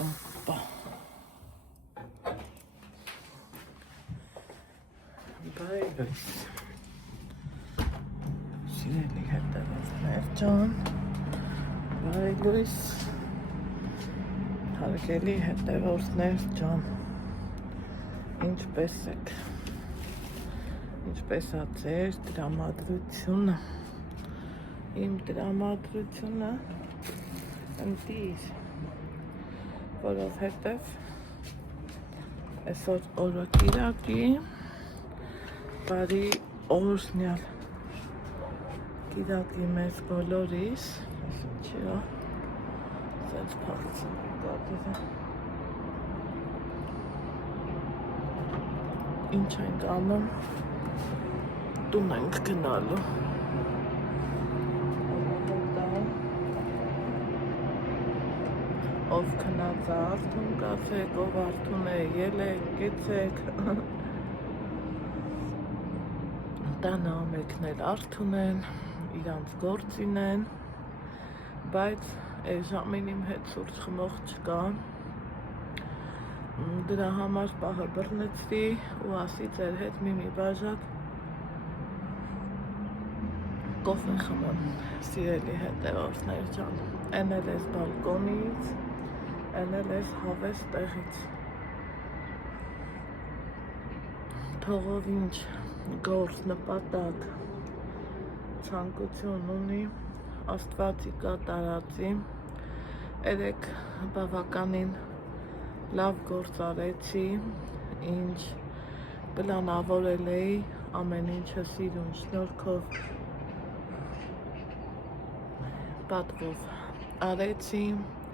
Oppa. Baigus. Sireni հետևողներ ջան, բայլույս, հարգելի հետևորդներ ջան, ինչպես եք, ինչպես ա ձեր տրամադրությունը, իմ տրամադրությունը ընտիր, որովհետև այսօր օրը կիրակի, բարի օրհնյալ կիրակի մեզ բոլորիս, չի ա, սենց փախցին կատերը, ինչ ենք անում, տուն ենք գնալու, ով քնած է արթուն կացեք, ով արթուն է ելեք, կեցեք, տանը ամենքն էլ արթուն են, իրանց գործին են, բայց այս ժամին իմ հետ սուրճ խմող չկա, դրա համար պահը բռնեցի ու ասի ձեր հետ մի բաժակ կոֆե խմեմ, սիրելի հետևորդներ ջան, էնել ես բալկոնից, էնել ես հավես տեղից, թողով ինչ գործ նպատակ ցանկություն ունի Աստվածի կատարածի, երեք բավականին լավ գործ արեցի, ինչ պլանավորել էի, ամեն ինչը սիրուն շնորհքով պատվով արեցի,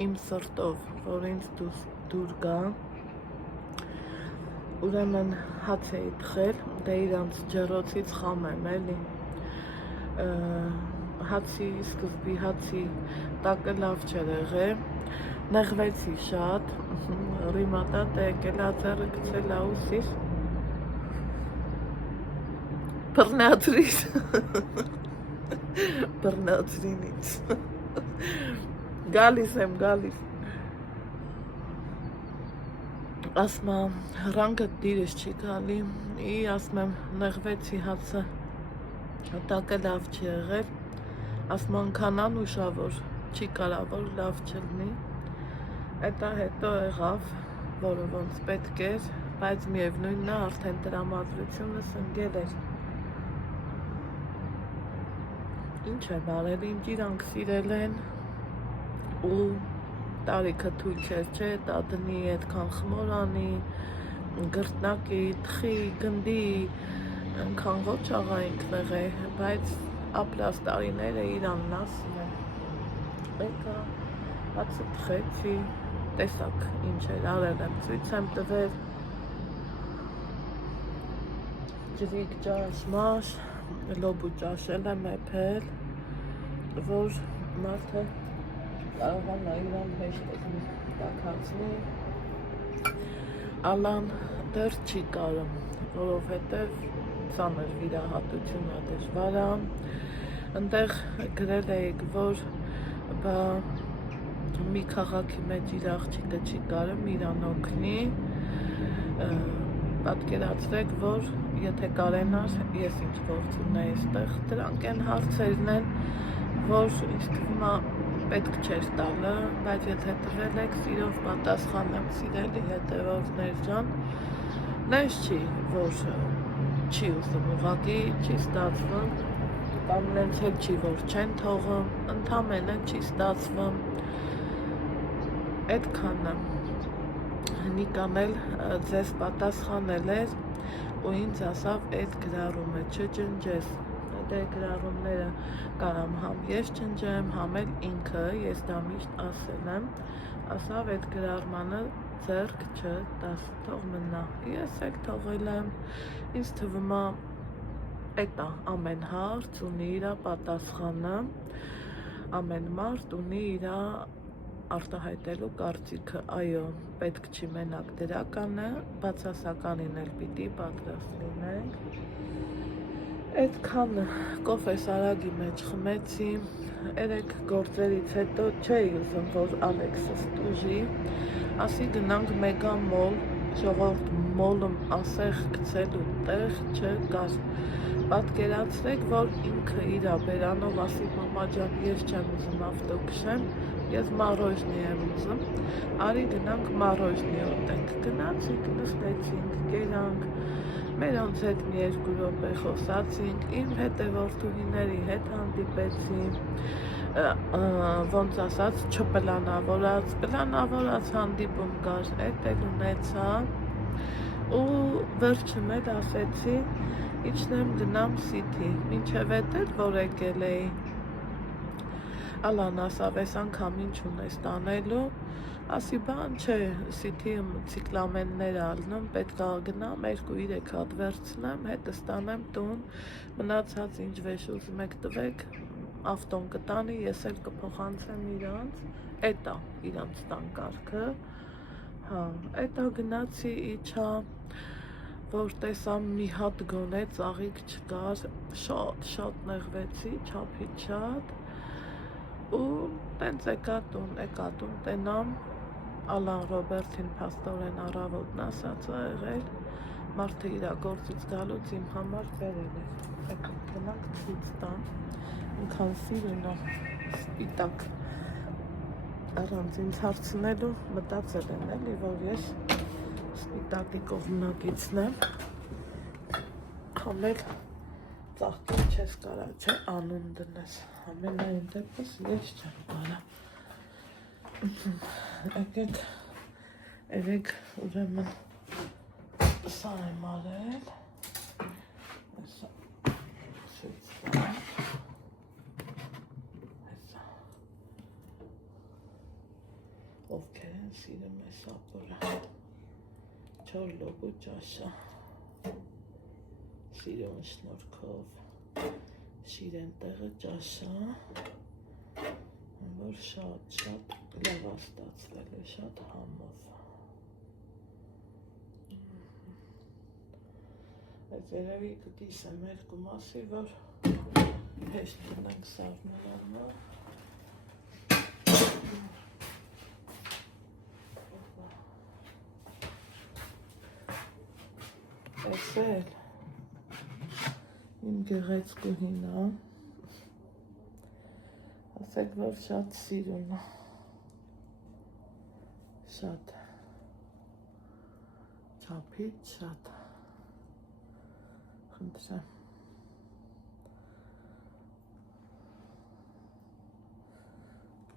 իմ սրտով, որ ինձ դուր գա, ուրեմն հաց էի թխել, դե իրանց ջեռոցից խամեմ էլի, հացի սկզբի հացի տակը լավ չէր եղել, նեղվեցի շատ, ռիմատատ է եկել ածերը գցել աուսիս, բռնացրիս, բռնացրին ինձ, գալիս եմ, գալիս, ասմա հրանգը դիրս չի գալի, ասմ եմ նեղվեցի հացը, տակը լավ չի եղել, ասմա նքան անուշավոր, չի կարավոր լավ չլնի, էտա հետո եղավ, որը ոնց պետք էր, բայց միևնույնն է արդեն տրամադրությունս ընկել էր, ինչ եմ արել, ինչ իրանք սիրել են ու տարիքը թույլ չէր, չէ, դա դնի այդքան խմորանի, գրտնակի, թխի, գնդի, ընքան ոչ աղայինք նեղե, բայց ապրած տարիները իրանն ասում եմ, եկա, հացը թխեցի, տեսակ ինչ էր արել եմ, ցույց եմ տվել, ջրիկ ճաշ մաշ, լոբու ճաշել եմ էփել, որ մարդը կարողանա իրան հեշտեցնի, տաքացնի, ալան դեռ չի կարում, որովհետև ծանր վիրահատություն է դժվար է, ընդեղ գրել էիք, որ մի քաղաքի մեջ իր աղջիկը չի կարում իրան օգնի, պատկերացրեք, որ եթե կարենար, ես ինչ գործ ունեի այստեղ, դրանք են հարցերն են, որ ինձ թվում է պետք չէր տալը, բայց եթե տվել եք, սիրով պատասխանեմ, սիրելի հետևորդներ ջան, նենց չի, որ չի ուզում, ուղղակի չի ստացվում, կամ նենց էլ չի, որ չեն թողում, ընդամենը չի ստացվում, այդքանը, Նիկան էլ ձեզ պատասխանել էր, ու ինձ ասավ, այդ գրառումը չջնջես, դե գրառումները կարամ համ ես ջնջեմ, համ էլ ինքը, ես դա միշտ ասել եմ, ասավ այդ գրառմանը ձեռք չտաս, թող մնա, ես էլ թողել եմ, ինձ թվում է էդ է, ամեն հարց ունի իր պատասխանը, ամեն մարդ ունի իր արտահայտելու կարծիքը, այո, պետք չի մենակ դրականը, բացասականին էլ պիտի պատրաստ լինենք, այդքան կոֆես արագի մեջ խմեցի, երեք գործերից հետո չէի ուզում, որ Ալեքսս տուժի, ասի գնանք մեգա մոլ, ժողովուրդ մոլում ասեղ գցելու տեղ չկար։ Պատկերացրեք, որ ինքը իրա բերանով ասի մամա ջան, ես չեմ ուզում ավտո քշեմ, ես մարոժնի եմ ուզում, արի գնանք մարոժնի ուտենք, գնացինք, նստեցինք, կերանք, մերոնց հետ մի 2 րոպե խոսացինք, իմ հետևորդուհիների հետ հանդիպեցի, ոնց ասած պլանավորած հանդիպում կար, էդ էլ ունեցա, ու վերջում էլ ասեցի, իջնեմ գնամ Սիթի, մինչև էդ էլ որ եկել էի, Ալան ասավ, այս անգամ ինչ ունես տանելու, ասի բան չէ, Սիթիում ցիկլամեններ ալնում, պետք է գնամ 2-3 հատ վերցնեմ, հետը ստանեմ տուն, մնացած ինչ վեշ ուզում եք տվեք, ավտոն կտանի, ես էլ կփոխանցեմ իրանց, էտա իրանց տան կարգը, հա, էտա գնացի իջա, որ տեսա մի հատ գոնե ծաղիկ չկար, շատ նեղվեցի, չափից շատ, ու տենց եկա տուն, տենամ, Ալան Ռոբերտին փաստորեն առավոտն ասած ա եղել, մարդը իրա գործից գալուց իմ համար բերել էր, եկանք գնանք ցույց տամ, ինքան սիրուն ա, սպիտակ, առանց ինձ հարցնելու մտածել են էլի, որ ես սպիտակի կողմնակիցն եմ, համել ծաղկել չես կարա, չէ, անուն դնես, ամենայն դեպս ես չեմ կարա, եկեք, երեք ուրեմն սա եմ արել, սա սույց տամ, ովքեր են սիրում ես ապորը, 4 լոգու ճաշա, սիրուն շնորհքով, շիրեն տեղը ճաշա, որ շատ լավ է ստացվել է, շատ համով, այդ երևի կտիսեմ 2 մասի, որ հեշտ գնանք սարմելանը, տեսել, իմ գեղեցկուհին ա, ասեք, որ շատ սիրուն ա, շատ, չափից շատ, խնդրեմ,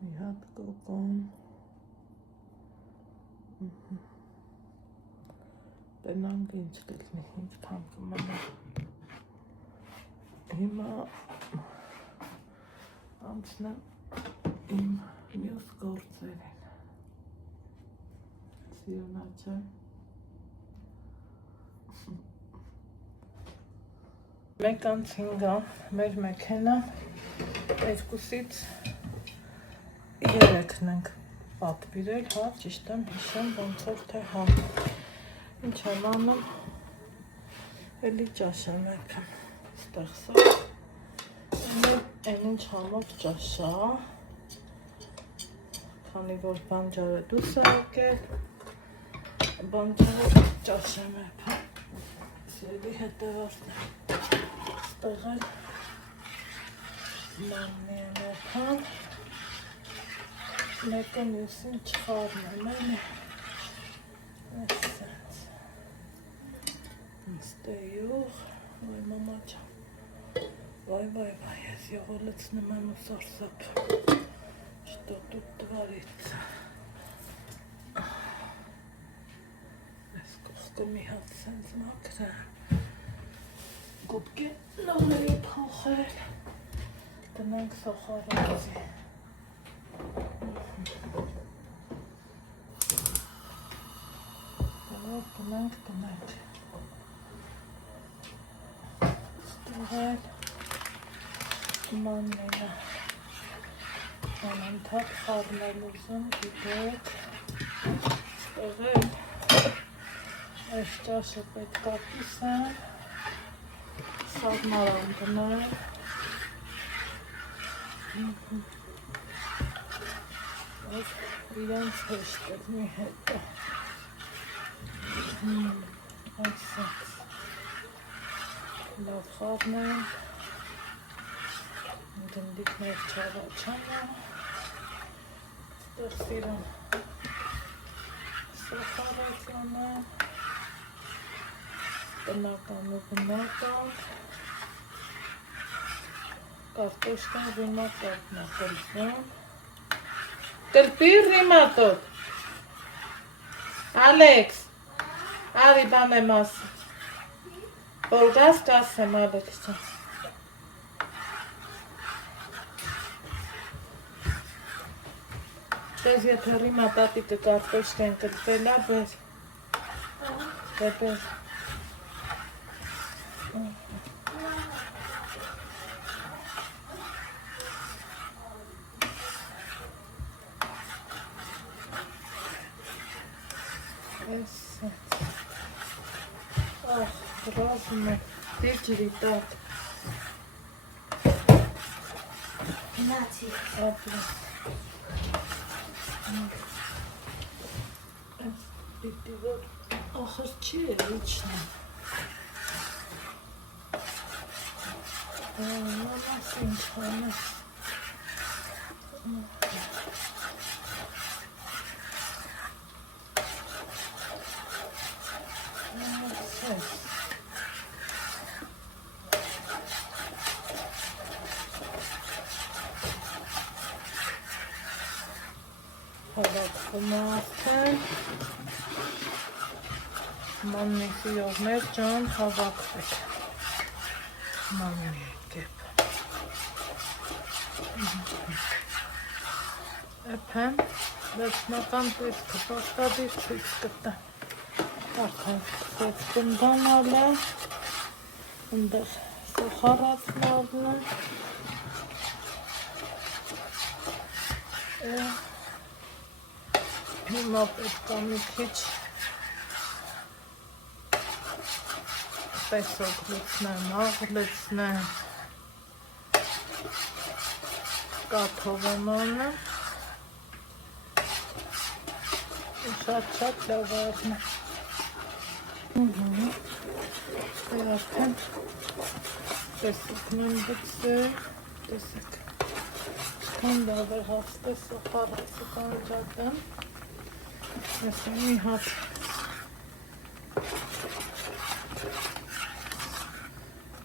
մի հատ կոկոն, տենանք ինչ կլինի, ինչ կան կմնա, հիմա անցնեմ իմ մյուս գործերին, սիրունա չէ, մեկ անց 5-ա, մեր մեքենան 2-ից 3-ն ենք պատվիրել, հա, ճիշտ եմ հիշեմ, ոնց որ թե հա, ինչ եմ անում, էլի ճաշ եմ եկում, ստեղ սա, են ինչ համով ճաշա, քանի որ բանջարը դուս է եկել, բանջարը ճաշ եմ եկում, սիրելի հետևորդն է, ստեղ էլ մաննի եմ եկում, մեկը մյուսին չխառնեմ, էլի, այսպես, ստեյող, վայ մամա ջան, վայ, ես եղո լցնում եմ ու սարսափ, что тут творится, այս կողքը մի հատ սենց մաքրը, գուբկի նորերի փոխել, տնենք սոխարոցի, տնենք, ստեղել, մաննելը, անընդհատ խառնել ուզում, գիտեք, ստեղել, այս ճաշը պետք է կիսեմ, սաղմարան դնել, իրենց հեշտ է մի հետո այսպես լավ խառնեմ գնդիկներ չավաչանը ստեղ սիրում սոխարեցանը տնական ու բնական կարտոշկան ռիմատոտն է կլպում կլպի ռիմատոտ Ալեքս արի բան եմ ասում որ գաս կասեմ Ալեքս ջան Դες եթե ռիմատատիկը կարտոշկան կլպելա բեր բեր Разумно, дичери так. Нати. Ах, че лично. Мама синчана. Հավաքվում Մաննի սիրողներ ջան հավաքվեք Մաննի եկեպ Էպեմ վերջնական տեսքը պաշտադիր ցույց կտա Արդեն տեսքն բանալ է Ընդեղ սոխարացնալն է Հիմա պետք է մի քիչ պեսոկ լցնեմ, աղ լցնեմ, կաթով եմ անում, շատ լավ առնեմ։ Արդեն պեսոկն եմ գցել, տեսեք, չքան լավ է հաստե սոխարացը կանջատեմ, ես մի հատ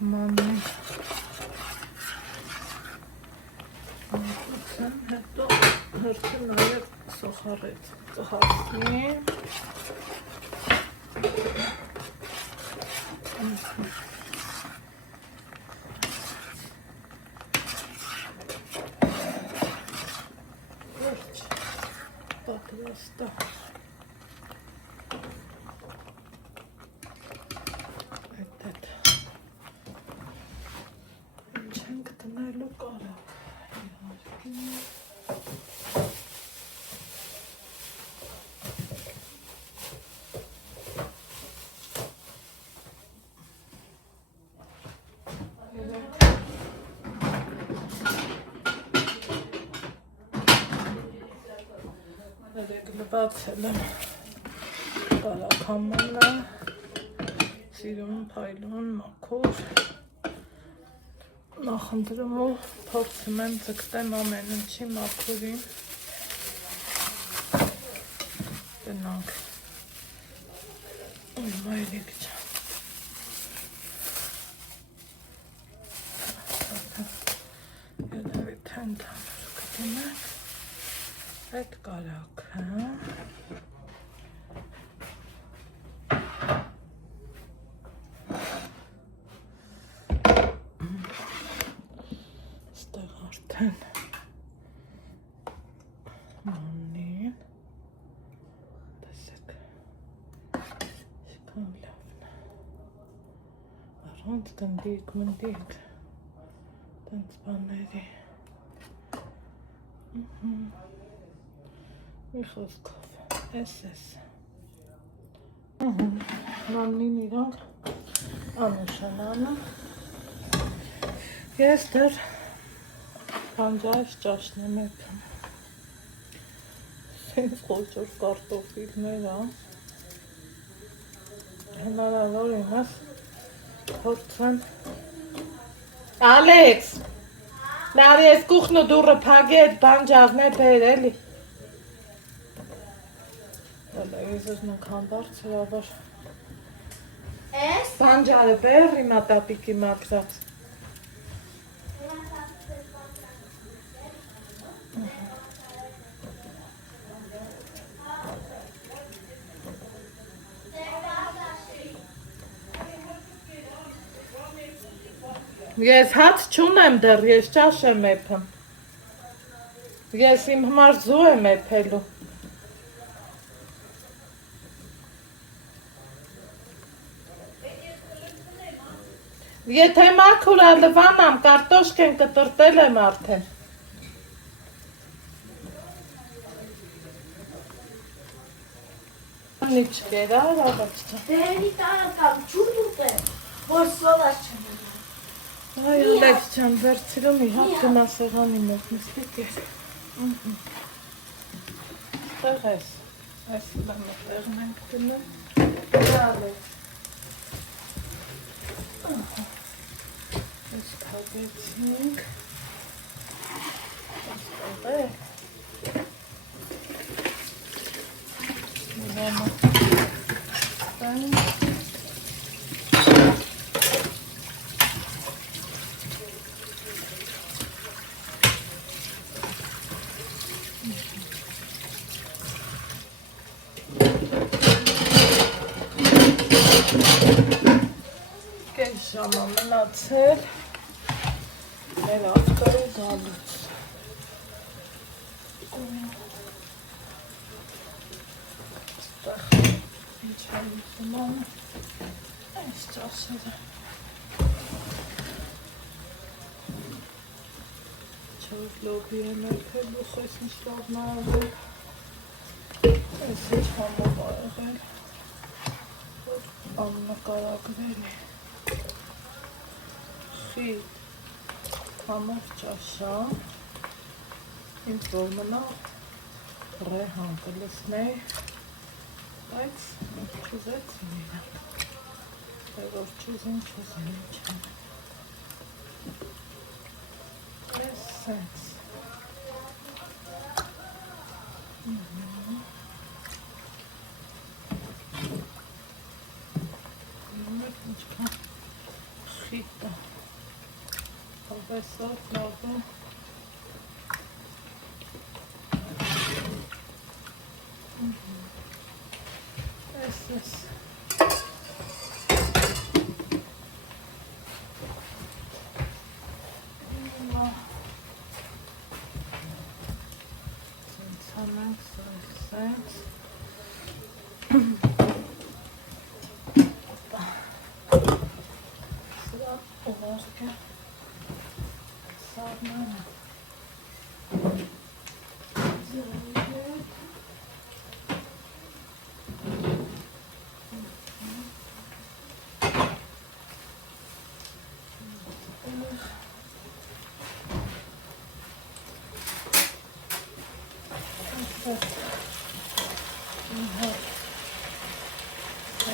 Մաննի Անկուցեմ հետո հրկը նաև սոխարեց կհասնի Վերջ պատրաստա Լվացել եմ կարակամոնը, սիրուն, փայլուն, մաքուր, նախընտրում ու փորձում եմ ձգտեմ ամեն ինչի մաքուրին, գնանք, ուй մայրիկ ջան, երևի թենթանուր կդիմենք, այդ կարակը, ստեղ արդեն մաննին, տեսեք, շքան լավն է, առանց գնդիկ, մնդիկ, տենց բաների, մի խոսքով, ես մաննին իրանք անուշանանը, ես դեր Պանջայից ճաշն եմ եկում, խոճոր կարտոֆիլները հնարավոր իմաս փորձեմ Ալեքս նարի ես կուխնը դուրը փագի այդ բանջարներ բեր էլի ես ես նքան բարձրավոր Ես? բանջարը բեր իմա տապիկի մաքրած Ես հաց չունեմ դեռ, ես ճաշ եմ էփում Ես իմ համար զու եմ էփելու Եթե մաքուր ալվանամ, կարտոշկեն կտրտել եմ արդեն Նիչ կերա, ռավաչտա Դերի տարակամ չուր ուտեմ, որ սովաս չունեմ Այ Ալեքս ջան, վերցրում մի հատ գնասեղանի մոտ նստիկ ես Տեղ ես, այս լամը տեղն ենք դնում Ալեքս Ես կհագեցինք Ես տեղ Լամը տենք Կես ժամը մնացել մեր ավտորի գալուց Ստեղ ինչ հայություն անը այս ճասերը Չոր լոբի եմ էրքելու խես ինչ լավ նարվել Այս ինչ համով աղել Աննկարագրել է Խիտ Համով ճաշա Ինձ որ մնա Ռեհան կլսնեի Բայց չուզեց ինիրա Որ չուզին չան Ես սենց Ինչքան խիտ է Հավեսով լավը Ես Սենց հանենք, սենց Ուղարկը Սարնանը Ձրայգետ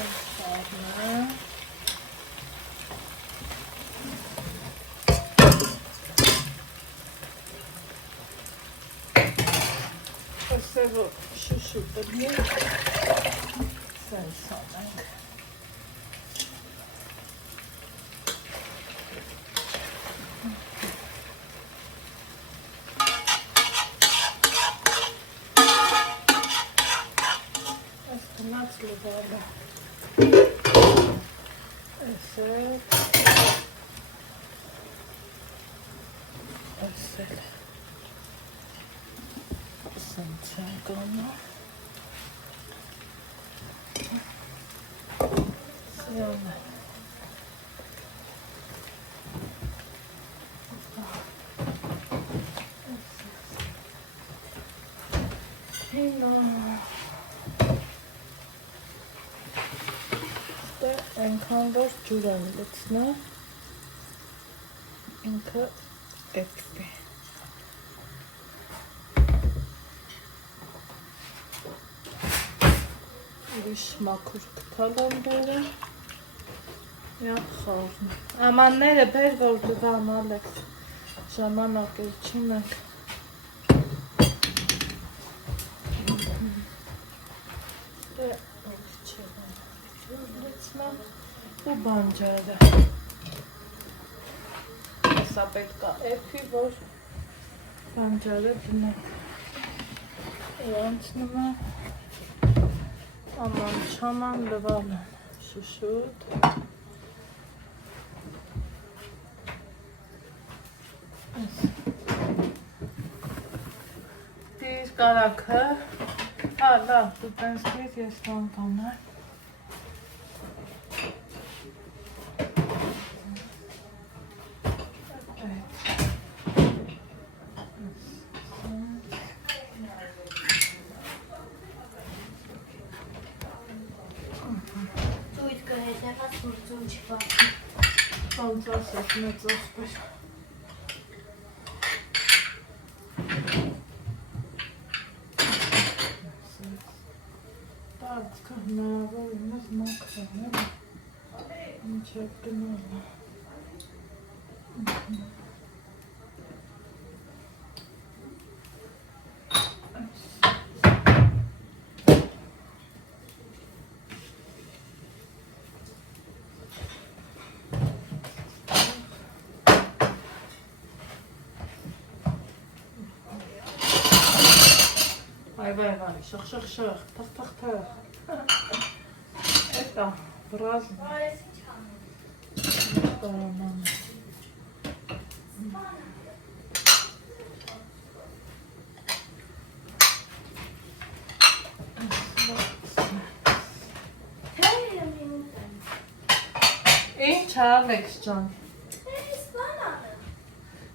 Սարնը Սևը շուշու տրնի Սենց անենք Այս կնաց լվալը Այս էլ Այս էլ Սենց ենք անը Սյանը Հինա Ստեղ ենքան որ ջուր են լծնա ինքը էպվի ուրիշ մաքուր կթալում բերը։ Եվ խորն։ Ամանները բեր, որ դվան ալեքս ժամանակ էլ չունենք։ Ու բանջարը։ Սա պետք է էփի, որ բանջարը դնենք։ Անցնում է աման չաման լվան շուշուտ։ Դիր կարակը, հա լավ, դու տենց դիր ես բան կանեմ։ Fantastic, net zo speciaal. Dat kan nou wel net makkelijk, hè? Moet je ook doen. Vai, шах, тах. Это разное. Ինչ Ալեքս ջան։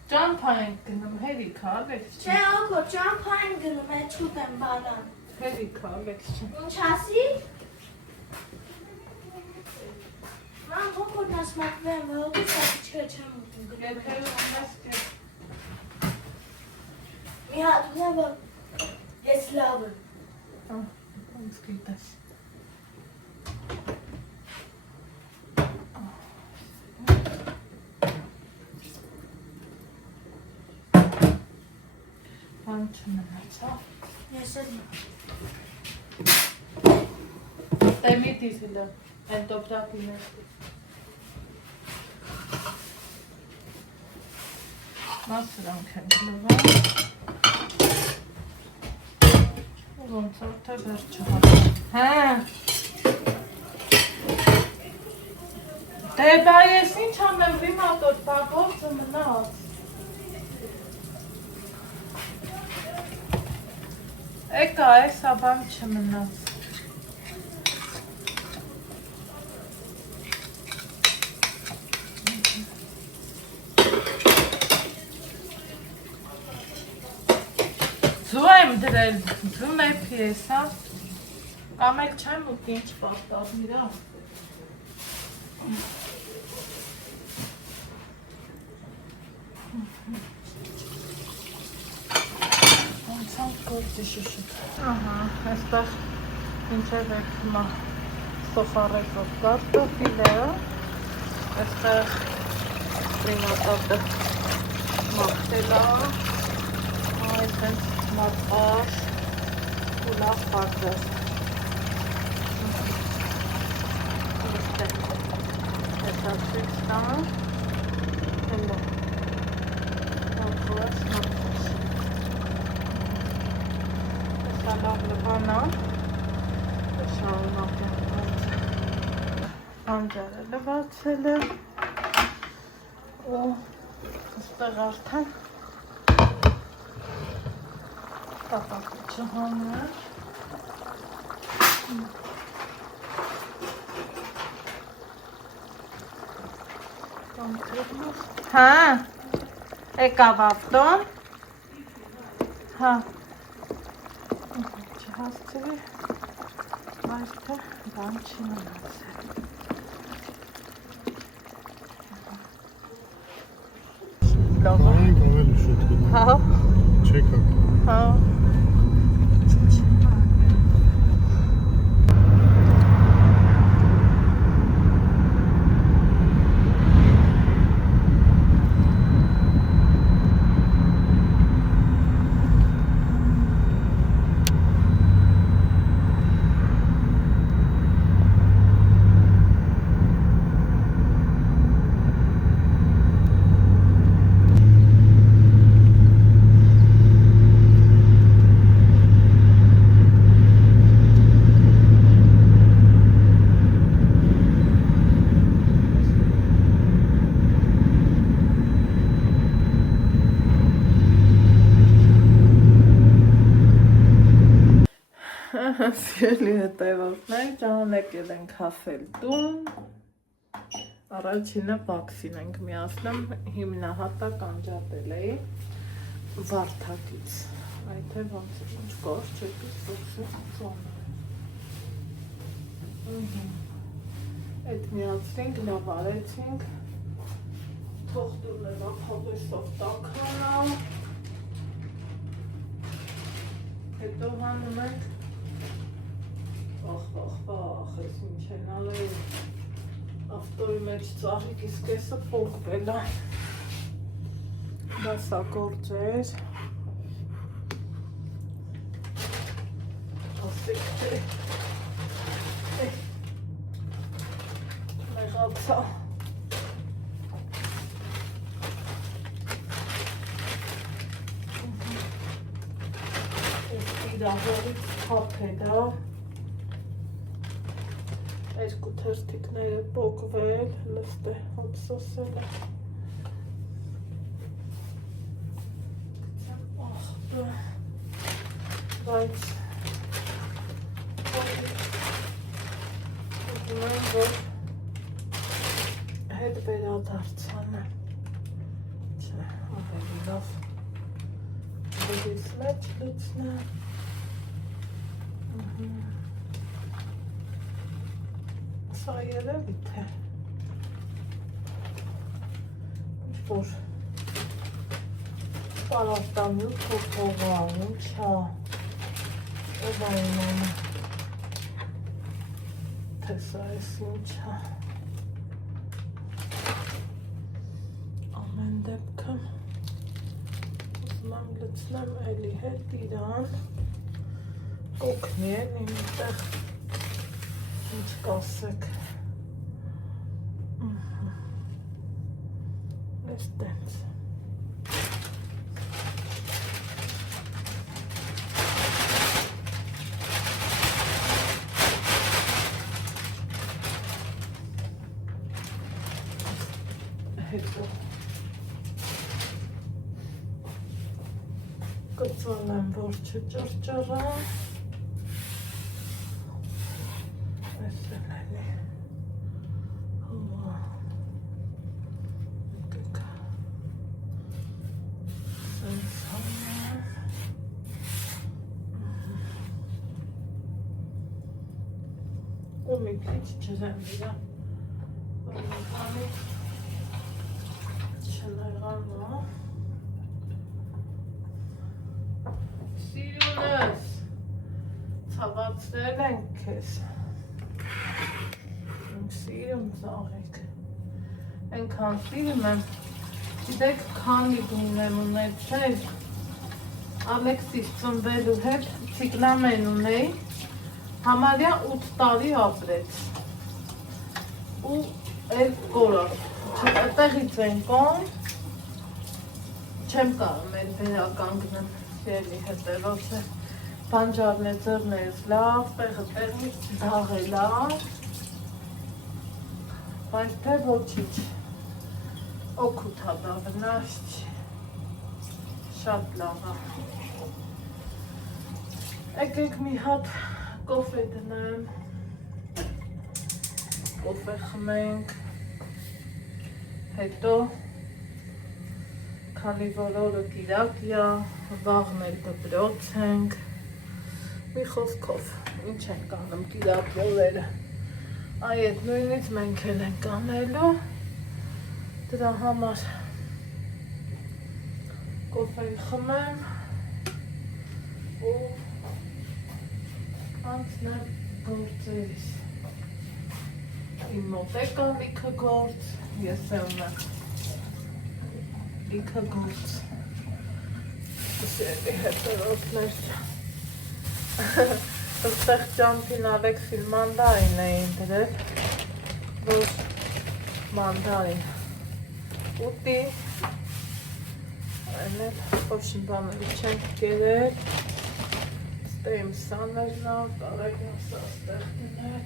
Ճամփային գնում, հերիք Ալեքս ջան։ Չէ, ակո, ճամփային գնում, է չուտ եմ բանան։ Հերիք Ալեքս ջան։ Ինչ ասի։ Ման ոնքոր նասմատվեմ, վողոս ասի չեմ ուտում գնում։ Եթե ունես կետ։ Մի հատ ունեմ, որ ես լավ եմ։ Ոնց գիտես։ Բան չմնացա։ Ես էլ Տեմիտի սիլը, են տոպրակի ներսի։ Մասրանք են գլվան։ Ոնց արդե վերջը հատա։ Հա։ Դե բա ես ինչ անեմ վիմատոտ բագործը մնաց։ Եկա, էսա բան չմնաց։ Ձու եմ դրել, ձուն էպի ես, հա։ Կամ էլ չեմ ուտ ինչ պատտավ իրա։ Անցանք գործի շուշուտ։ Ահա, այստեղ ինչև եկվում է սոֆարեզով կարտոֆիլը, այստեղ սպրինատատը մաղթել է, այդենց մատար ու լավ պարտեր։ Հետա ցույց տամ, հելո, ոնքորս մատվոս։ Հեսա լավ լվանա, շարունակ եմ այդ բանջարը լվացել է, ու այստեղ արդեն տապակը չհաներ։ Հա, եկավ ավտոն, հա, չհասցրի, բայց թե բան չի մնացել։ Լավը։ Հա։ Չեկակ։ Հա։ Սիրելի հետևորդներ, ժամանակ ենք հասել տուն։ Առաջինը վաքսին ենք միացնում, հիմնահատակ անջատել էի վարդակից։ Այդ է ոնց է, ինչ կոր չեպի ծոքսը Այդ միացրինք, լավ արեցինք, թողտուրները փողեսով տաքանա, հետո հանում ենք, վախ, ես ինչ են ալեի, ավտոյի մեջ ծաղիկիս կեսը պոկվել է, դասագործ էր, ասեք թե, մեղացա, իրավորից թափ է դա, երկու թերթիկները պոկվել, լստ է հոտ սոսել է, գծեմ աղբը, բայց ուտում եմ, որ հետ վերադարձան է, չէ, ավելի լավ, բերից մեջ լուծնեմ, Սա երևի թե ինչ-որ պարարտանյութ հոգողա, ինչա, ով այնանը, թե սա ես ինչա, ամեն դեպքը, ուզում եմ լծնեմ էլի հետ իրան, կոքնի են իմտեղ, ինչ կասեք, ես տենց, հետո կծանեմ, որ չճրջարա, ու մի քիչ ջրեմ իրա, որ մի քանի չնեղանա, Սիրունս, ցավացրել ենք քեզ, սիրում ծաղիկ, ենքան սիրում եմ, գիտեք քանի գույն եմ ունեցել, Ալեքսիս ծնվելու հետ ցիկլամեն ունեի, համարյա 8 տարի ապրեց ու էլ կորավ, տեղից են կոն, չեմ կարում էլ վերականգնեմ, սիրելի հետևոց է, բանջարն է ձրներս լավ, տեղը տեղից դաղելա, բայց թե ոչիչ, օգուտ հատա վնաս չի, շատ լավ է, եկեք մի հատ կոֆե դնեմ, կոֆե խմենք, հետո քանի որ օրը կիրակյա, վաղն էլ դպրոց ենք, մի խոսքով, ինչ ենք անում կիրակի օրերը, այդ նույնից մենք էլ ենք անելու, դրա համար կոֆեն խմեմ ու անցնեմ գործերիս, իմ մոտ եկա լիքը գործ, ես էլ ունեմ լիքը գործ, սիրելի հետևորդներ, ըստեղ ճամփին Ալեքսին մանդարին էին դրել, որ մանդարին ուտի, այն էլ ոչինչ բաների չենք կերել, ստեմ սաներն ա, կարեք նասա ստեղ դնել,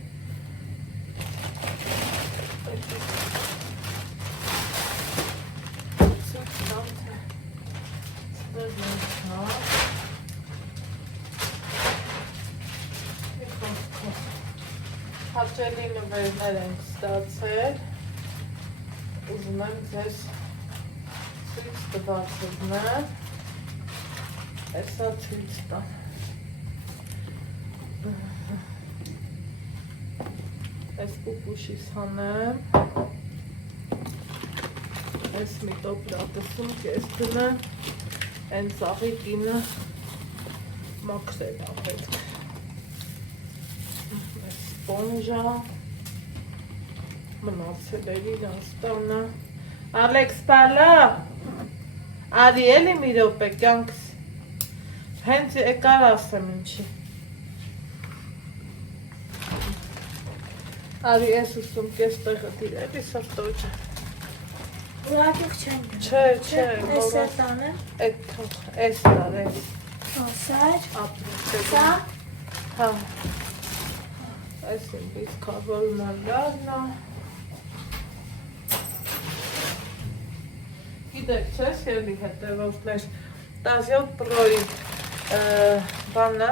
Հաճելի նվերներ ենք ստացել, ուզում եմ ձեզ ցույց տվացնել, էսա ցույց տամ։ Այս պուպուշիս հանեմ, այս մի տոպրատսում կես դնեմ, են ծաղիկինը մաքրել ա պետք։ Սպոնժա, մնացել էր իրանց տանը։ Ալեքս պալա, արի էլի մի րոպե կյանքս, հենց եկար ասեմ ինչի։ Արի ես ուսում կես տեղը դիրելի սրտոջը։ Ուրակիղ չեն գնա։ Չէ, Ես է տանը։ էդ թող, ես տար, ես։ Սար, ապրուց սա, հա, այս իմ բիսկավորում ալարնա։ Գիտեք չես ելի հետևորդներ, 17 պրոյի բանը,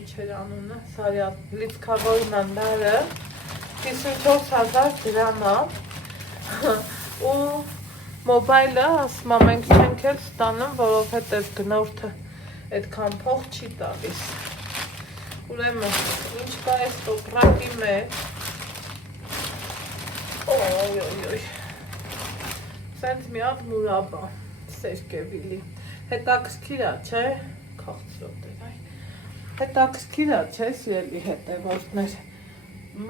ինչ էր անունը, սարյալ լիցքավորում ալարը, 54,000 դրամա ու մոբայլը ասում մենք չենք էլ ստանում, որովհետև գնորդը այդքան փող չի տալիս։ Ուրեմն, ինչ կա այս տոպրակի մեջ, օյ, սենց մի հատ մուրաբա, սերկևիլի, հետաքրքիր ա, չէ, քաղցրոտ էր, հետաքրքիր ա, չէ, սիրելի հետևորդներ,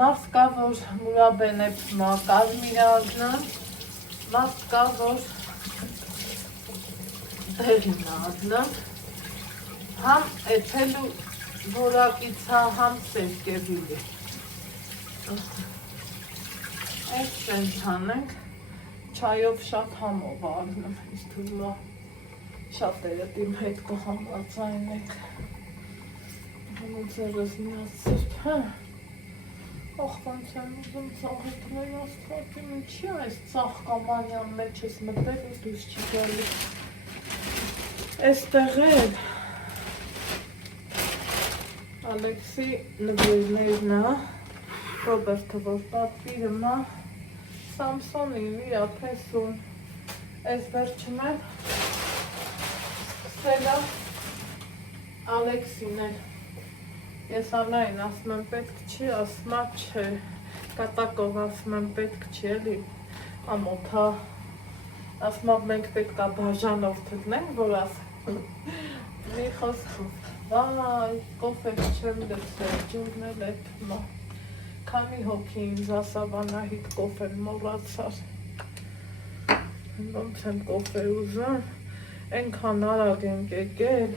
մարդ կա, որ մուրաբեն է կազմիրազնը, մարդ կա, որ դեղին ազնը, համ էթելու որակից համ սերկևիլի։ Այդ սենց հանենք, չայով շատ համով արնում, իս թուլա շատերը դիմ հետ կողամացայնեք։ Համոց երս միած սրտ, հա։ Ախվանց եմ ուզում ծաղիկներ աստղակին, ինչի այս ծաղկամանյան մեջ ես մտել ու դուս չի գալի։ Էստեղ էլ Ալեքսի նվերներն է, Ռոբերտը որ պատվիրում է, Սամսոնի վիրապեսուն, այս վերջում էլ սկսել է Ալեքսին էլ, ես անային ասում եմ պետք չի, ասում է չէ, կատակով ասում եմ պետք չի էլի, ամոթա, ասում եմ մենք պետք է բաժանով թտնենք, որ ասում, մի խոսքով, վայ, կոֆետ չեմ լցել, ջուրն էլ էթում է, քանի հոգի ինձ ասավ Անահիտ կոֆեն մոռացար, ոնց եմ կոֆե ուզում, ենքան արագ ենք եկել,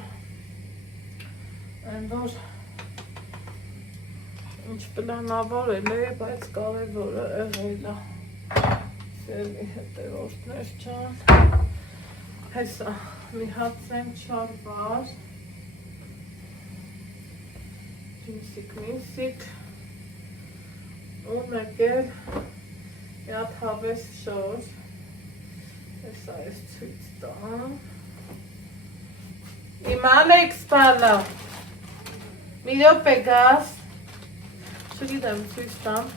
են որ ինչ պլանավոր էլ է, բայց կարևորը եղել է, սիրելի հետևորդներ ջան, հեսա մի հատ սեն չարվար, միսիկ, ու մեկ էլ մի հատ հավես շոր, հեսա ես ցույց տամ, իմ Ալեքս պալա, մի րոպե գաս, չգիտեմ ցույց տամ,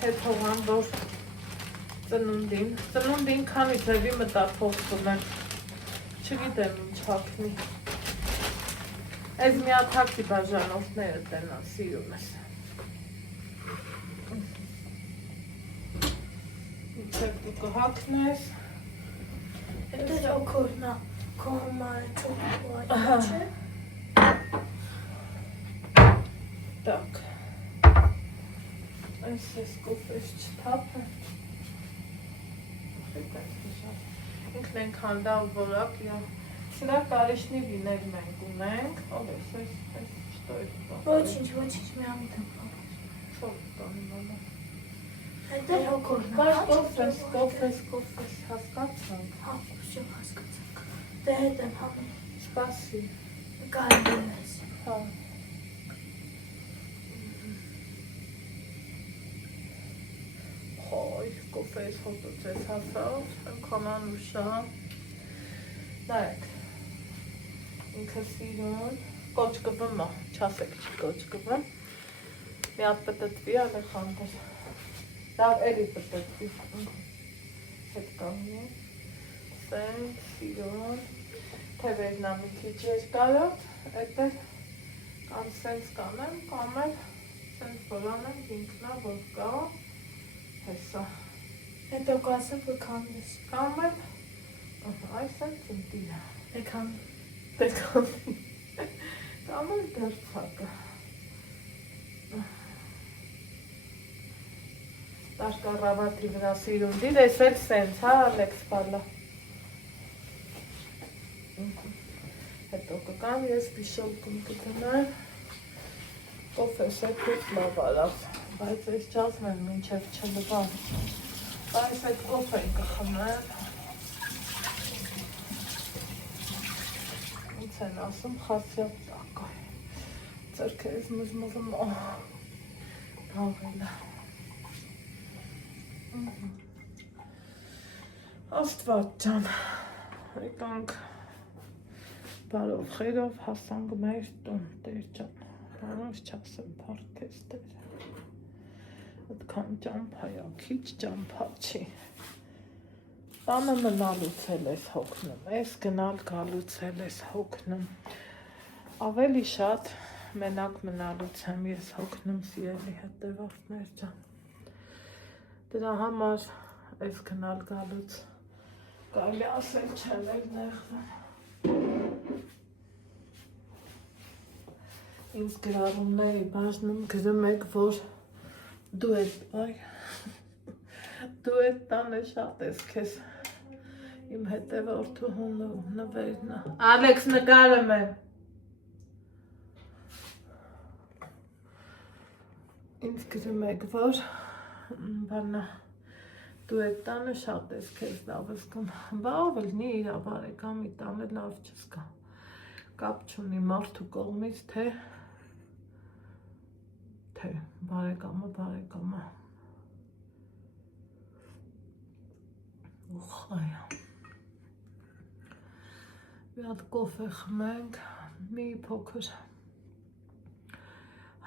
թե թողամ, որ ծնունդին քանի ձևի մտափոխվում եմ, չգիտեմ ինչ հագնի, այս մի հատ հագի բաժանորդները տնա, սիրում ես, ինչև դու կհագնես, Դա օքորնա, կողմարը չոքորը, չէ։ Так, այս ես կոֆես չթափը, ինքն ենք հանդալ որակ, սրա կարիշնի վիներ մենք ունենք, ով ես, չտո է Ոչինչ, մի ամիտ եմ Չով տանի մամա Դա օքորնա, Կար կոֆես, հասկացանք հա, շով հասկացանք, դե հետ եմ համի Սպասի Կարդում ես Հա Հոյ, կոֆեիս հոտոց ես հասավ, ընքան անուշա Նայեք, ինքը սիրուն, կոչ կվմա, չասեք չի կոչ կվմ մի հատ պտտվի Ալեխանդր, լավ էլի պտտվի, հետ կամնի, սենց, սիրոն, թե վերնա մի քիչ երկարով, էտեր կամ սենց կանեմ, կամ էլ սենց որ անեմ ինքնա որ կա, հեսա, հետո կասը պկանես, կամ էլ, այս սենց ընտիրա, պեկանի, կամ էլ դրցակը, Տաշկարավատի վրա սիրունդի, դես էլ սենց, հա, Ալեքս բալա, հետո կկամ ես վիշոլկում կգնար, կոֆես էքուց լավ արավ, բայց ես ճասն եմ մինչև չլվան, բայց այդ կոֆեն կխմեմ, ինձ են ասում խասյատ ծակայ, ծրքերս մզմզում բաղել է, Աստված ջան, եկանք բարով խերով հասանք մեր տուն, տեր ջան, բարոնց չասեմ պարքես տեր, այդքան ճամփա ա, քիչ ճամփա չի, տանը մնալուց էլ ես հոգնում, ես գնալ գալուց էլ ես հոգնում, ավելի շատ մենակ մնալուց եմ ես հոգնում սիրելի հետևորդներ ջան, դրա համար ես գնալ գալուց կարելի ասել չեմ էլ նեղվում, ինձ գրառումների բաժնում գրում եք, որ դու էդ տանը շատ ես քեզ իմ հետևորդու նվերն է, Ալեքս նկարում եմ, ինձ գրում եք, որ բանա դու էդ տանը շատ ես քեզ լավ զգում, բա ով լինի իր բարեկամի տանը լավ չզգա, կապ չունի մարդու կողմից, թե բարեկամը, ուխայա, մի հատ կոֆե խմենք, մի փոքր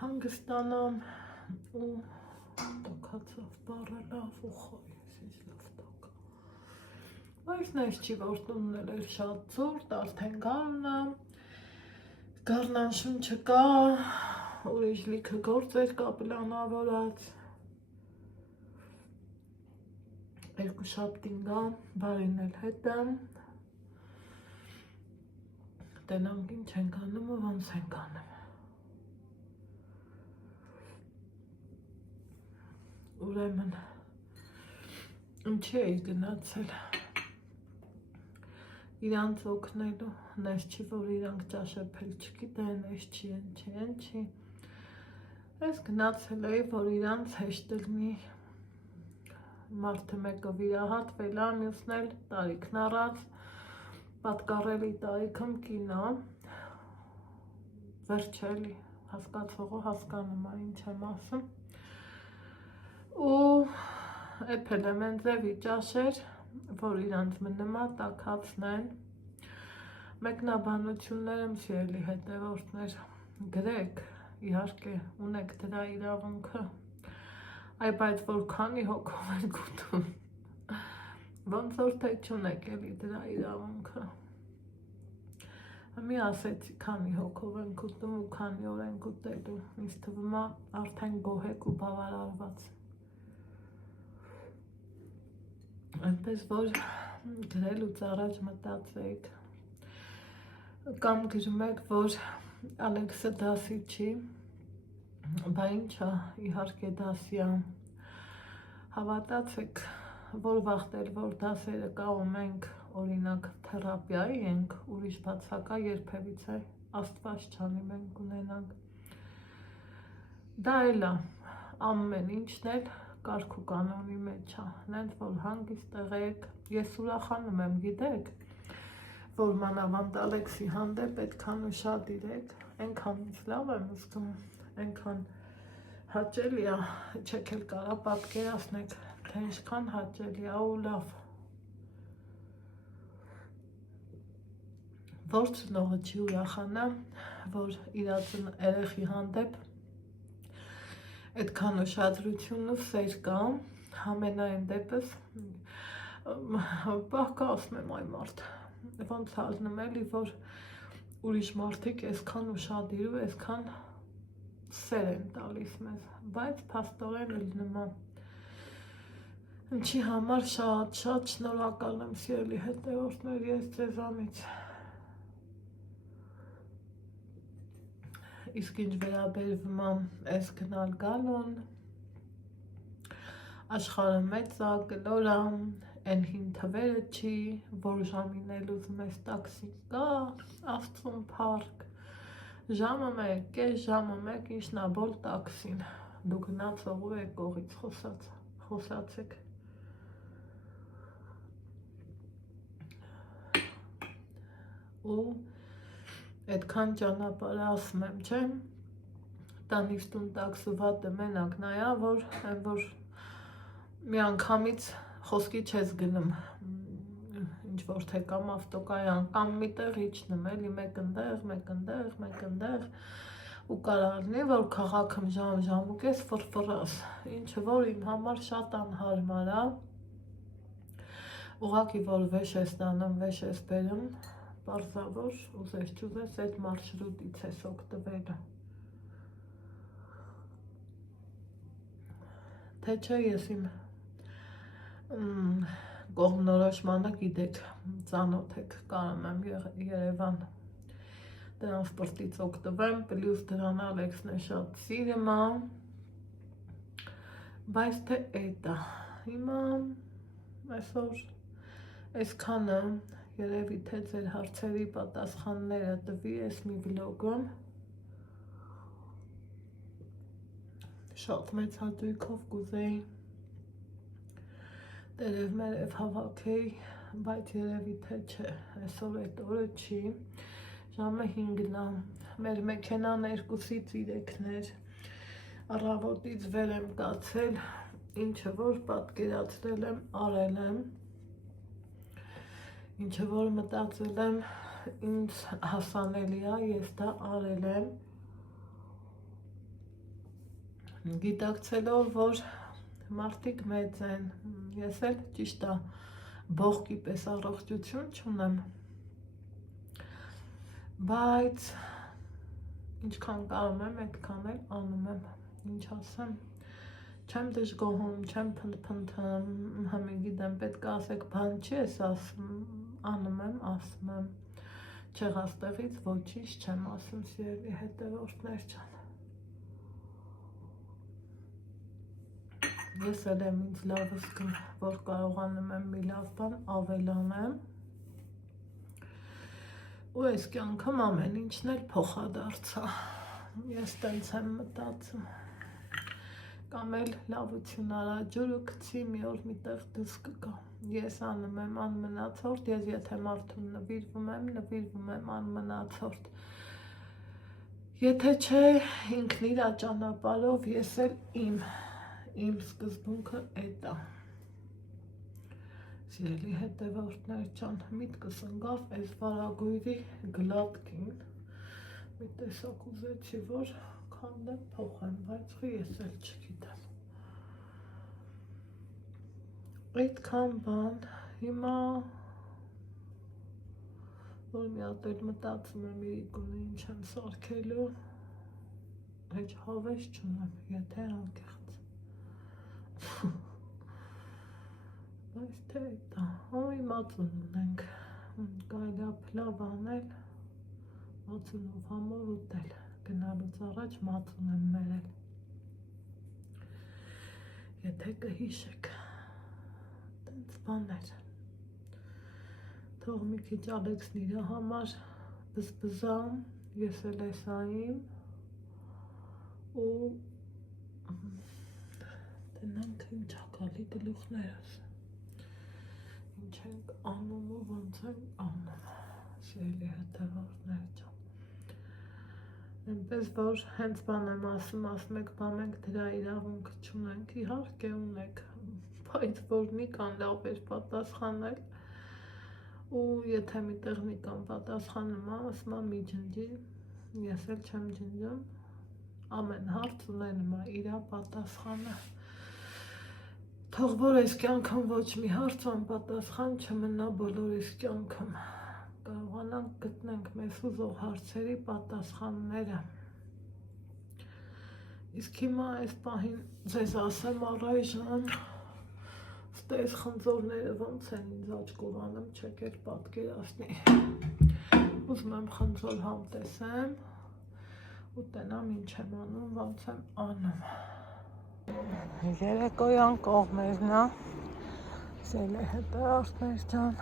հանգստանամ ու տոքացավ բարը լավ ուխայ, Բայց նես չի որ տունն էլ էր շատ ծուրտ, արդեն գարնան շունչը կա, ուրիշ լիքը գործեր կա պլանավորած, երկու շաբթին գամ, բարին էլ հետ եմ, տենանք ինչ ենք անում ու ոնց ենք անում, ուրեմն, ինչի էի գնացել, իրանց օգնելու, նես չի, որ իրանք ճաշեփել չգիտեն, են չի, ես գնացել էի, որ իրանց հեշտ լինի, մարդը մեկը վիրահատվել է, մյուսն էլ տարիքն առած, պատկառելի տարիքում կինա, վերջելի, հասկացողը հասկանում է ինչ եմ ասում, ու էփել եմ են ձևի ճաշեր, որ իրանց մնումա տակացնեն, մեկնաբանություններ եմ սիրելի հետևորդներ, գրեք, իհարկե ունեք դրա իրավունքը, այ բայց որքանի հոգով ենք ուտում, ոնց որ թե չունեք էլի դրա իրավունքը, մի ասեցի քանի հոգով ենք ուտում ու քանի օր ենք ուտելու, ինձ թվում է արդեն գոհ եք ու բավարարված, այնպես որ գրելուց առաջ մտածեք, կամ գրում եք, որ Ալեքսը դասի չի, բա ինչա, իհարկե դասի է, հավատացեք, որ վախտել, որ դասերը կա ու մենք օրինակ թերապիայի ենք, ուրիշ բացակա երբևիցե Աստված չանի մենք ունենանք, դա էլ է, ամեն ինչն էլ կարգ ու կանոնի մեջ է, նենց որ հանգիստ եղեք, ես ուրախանում եմ, գիտեք, որ մանավանդ Ալեքսի հանդեպ այդքան ուշադիր եք, այնքան ինձ լավ եմ զգում, այնքան հաճելի է, չեք էլ կարա պատկերացնեք, թե ինչքան հաճելի է ու լավ, որ ծնողը չի ուրախանա, որ իր երեխի հանդեպ այդքան ուշադրություն ու սեր կա, համենայն դեպս բաղկա ասում եմ այ մարդ, ոնց ալնում էլի, որ ուրիշ մարդիկ այսքան ուշադիր ու այսքան սեր են տալիս մեզ, բայց փաստորեն լինում է, ինչի համար շատ շնորհակալ եմ սիրելի հետևորդներ ես ձեզանից, իսկ ինչ վերաբերվում է այս գնալ գալուն, աշխարհը մեծ է, կլոր է, այն հին թվերը չի, որ ժամին էլ ուզում ես տաքսի կա, Աստծուն փառք, ժամը մեկ, կես ժամը մեկ, ինչն է բոլ տաքսին, դու գնացող ու եկողից խոսացեք, ու այդքան ճանապարհը ասում եմ, չէ, տանից տուն տաքսու վատը մենակ նայա, որ մի անգամից խոսքի չես գնում, ինչ որ թե կամ ավտոկայան, կամ միտեղ իջնում, էլի մեկ ընդեղ, ու կարող լինի, որ քաղաքում ժամ ու կես ֆրֆրաս, ինչը որ իմ համար շատ անհարմար է, ուղղակի որ վեշ ես տանում, վեշ ես բերում, պարզավոր ուզես չուզես այդ մարշրուտից ես օգտվելու, թե չէ ես իմ կողմնորոշմանը գիտեք, ծանոթ եք, կարող եմ Երևան տրանսպորտից օգտվեմ, պլյուս դրան Ալեքսն է շատ սիրում է, բայց թե էդ է, հիմա այսօր այսքանը երևի թե ձեր հարցերի պատասխանները տվի ես մի վլոգում, շատ մեծ հաճույքով կուզեի տերև մերև հավաքեի, բայց երևի թե չէ, այսօր այդ օրը չի, ժամը 5-ն է, մեր մեքենան 2-ից 3-ներ, առավոտից վեր եմ կացել, ինչը որ պատկերացրել եմ, արել եմ, ինչը որ մտածել եմ, ինձ հասանելի է, ես դա արել եմ, գիտակցելով, որ մարդիկ մեծ են, ես էլ ճիշտ է, բողկի պես առողջություն չունեմ, բայց ինչքան կարող եմ, այդքան էլ անում եմ, ինչ ասեմ, չեմ դժգոհում, չեմ փնթփնթում, համի գիտեմ, պետք է ասեք, բան չի ես անում եմ, ասում եմ, չեղաստեղից ոչինչ չեմ ասում, սիրելի հետևորդներ ջան, ես էլ եմ ինձ լավ զգում, որ կարողանում եմ մի լավ բան ավելանեմ, ու այս կյանքում ամեն ինչն էլ փոխադարձ է, ես տենց եմ մտածում, կամ էլ լավություն արա, ջուրը գցի, մի օր միտեղ դուրս կգա, ես անում եմ անմնացորդ, ես եթե մարդուն նվիրվում եմ անմնացորդ, եթե չէ ինքն իրա ճանապարհով, ես էլ իմ սկզբունքը էդ է, սիրելի հետևորդներ ջան, միտքս ընկավ այս վարագույրի գլատքին, մի տեսակ ուզեցի, որ քանդեմ փոխեմ, բայց ես էլ չգիտեմ, այդքան բան, հիմա, որ մի հատ էլ մտածում եմ իրիկունը ինչ եմ սարքելու, հեչ հավես չունեմ, եթե անկեղծ, բայց թե էդ է, ոյ մածուն ունենք, կարելի է փլավ անել, մածունով համոր ուտել, գնալուց առաջ մածուն եմ մերել, եթե կհիշեք, տենց բաներ, թող մի քիչ Ալեքսն իրա համար բզբզամ, ես էլ էսային, ու տնենք ինչ ակալի գլուխներս, ինչ ենք անում ու ոնց ենք անում, սիրելի հետևորդներ ջան, այնպես որ հենց բան եմ ասում եք բա մենք դրա իրավունք չունենք, իհարկե ունենք, բայց որ Նիկան լավ էր պատասխանել, ու եթե միտեղ Նիկան պատասխանում է, ասում է մի ջնջի, ես էլ չեմ ջնջում, ամեն հարց ունենում է իր պատասխանը։ Թող որ այս կյանքում ոչ մի հարց անպատասխան չմնա բոլորիս կյանքում։ Կարողանանք գտնենք մեզ ուզող հարցերի պատասխանները։ Իսկ հիմա այս պահին ձեզ ասեմ առայժմ, ստես խնձորները ոնց են ինձ աջ կուրանում, չեք էլ պատկերացնի։ Ուզում եմ խնձոր համ տեսեմ ու տենամ ինչ եմ անում, ոնց եմ անում։ Երեկոյան կողմերն է, սելեհետարներ ջան,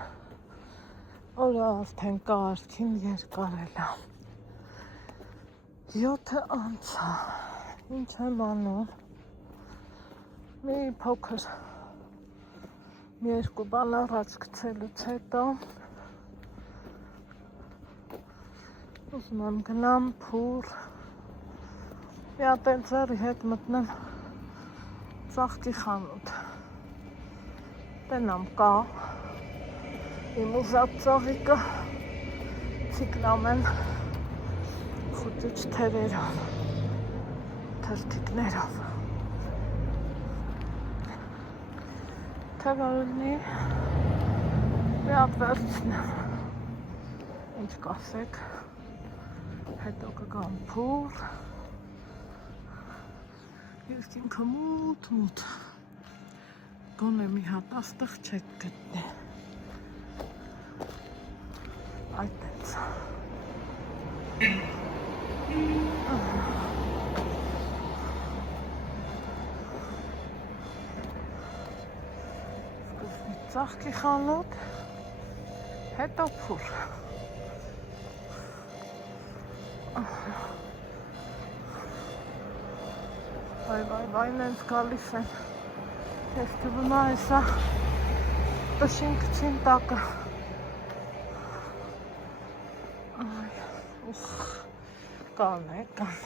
օրը արդեն կարգին երկարել է, 7 անցա, ինչ եմ անում, մի փոքր մի երկու բան առաջ գցելուց հետո ուզում եմ գնամ փուռ, մի հատ էլ ձեռի հետ մտնեմ ծաղկի խանութ, տենամ կա իմ ուզած ծաղիկը ցիկլամեն խուճուճ թերերով, թրթիկներով, թե որ լինի մի հատ վերցնեմ, ինչ կասեք, հետո կգամ փուռ, իսկ ինքը մութ, գոնե մի հատ աստղ չեք գտնի, այդպես։ Սկզբից ծաղկի խանութ, հետո փուռ։ Վայ, նենց գալիս են, ես թվում է հեսա տշին կչին տակը, կան է, կան։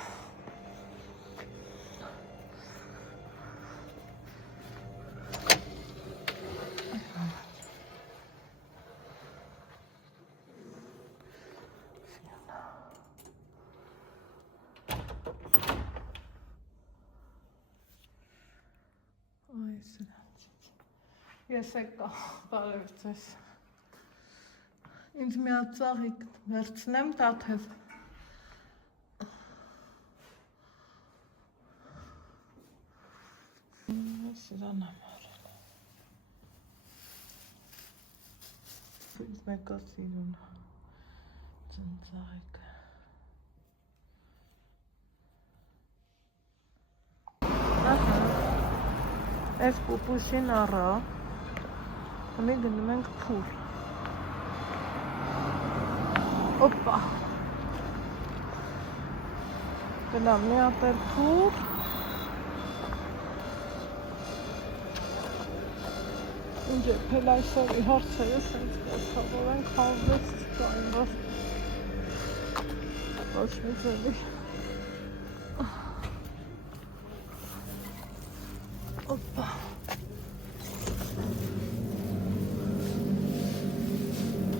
Ես եկա, բարև ձեզ, ինձ մի հատ ծաղիկ վերցնեմ տաթև, սրան եմ արել, ինձ մեկա սիրուն ծնծաղիկը, այս պուպուշին առա, Մի գնում ենք փուռ, օպա, գնամ մի հատ էլ փուռ, ինչ էլ այսօրի հարցերը սենց կոչավոր ենք, հավես չկային, ոչ մի ձևի, օպա,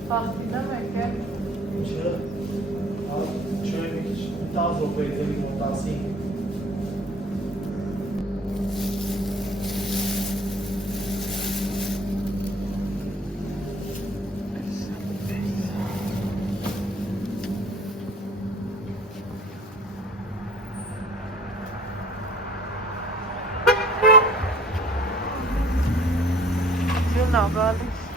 Պահտինեմ եկել։ Ինչը, չոյ մի քիչ տազով բերդելի մոտասի։ Ջունա գալիս։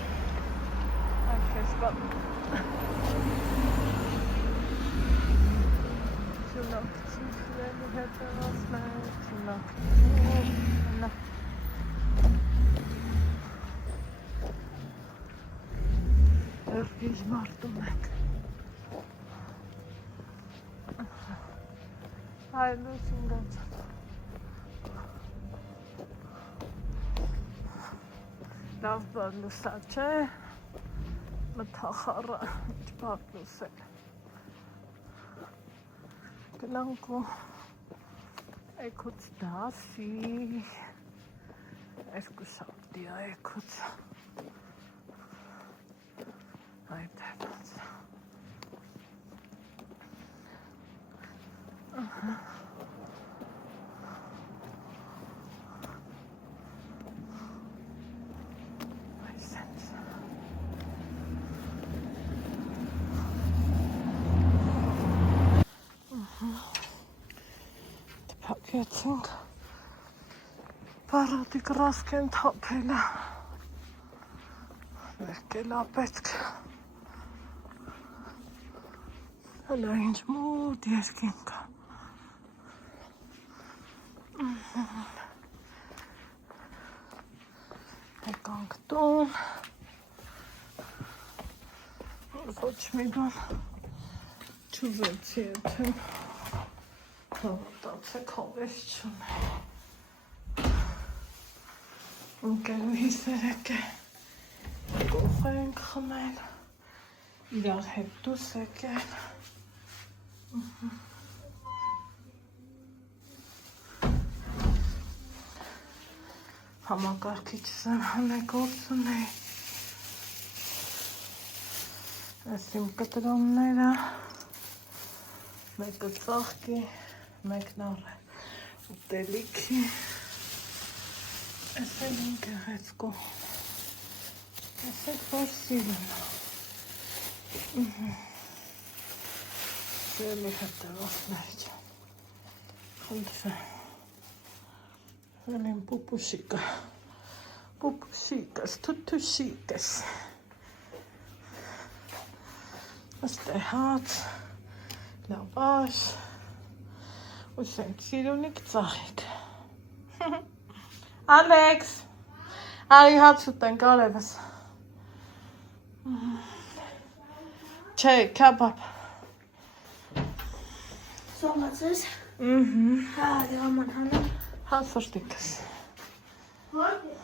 Երբիչ մարդում ենք, հայլուս ինգաց, լավ բար լուսա չէ, մթախառը ինչ բար լուսել, գնանք ու էքոց դասի, երկու շաբթի է էքոց, այդպես, Եթինք բարատի կրասկ են թապել է ներկելա պետք հլա ինչ մոտ երկինք եկանք տուն ոչ մի բան չուզեցի եթե հավատացեք հավես չունի ընկերուհիս երեկ է կոֆե ենք խմել իրար հետ դուրս եկել համակարգիչս եմ հանեգործ ունեի այս իմ կտրոնները մեկը ծաղկի մեկն առ ուտելիքի այս էլ իմ գեղեցկո այս էլ որ սիրուն Սիրելի հետևորդներ ջան խնդրեմ Հելին պուպուշիկս, թութուշիկս Աստե հաց, լավաշ, ուսենք սիրունիկ ծաղիկ Ալեքս, արի հաց ուտենք արևս Չէ, կաբապ Սոմացես հա դրաման հանեմ Հա սրտիկս Որտե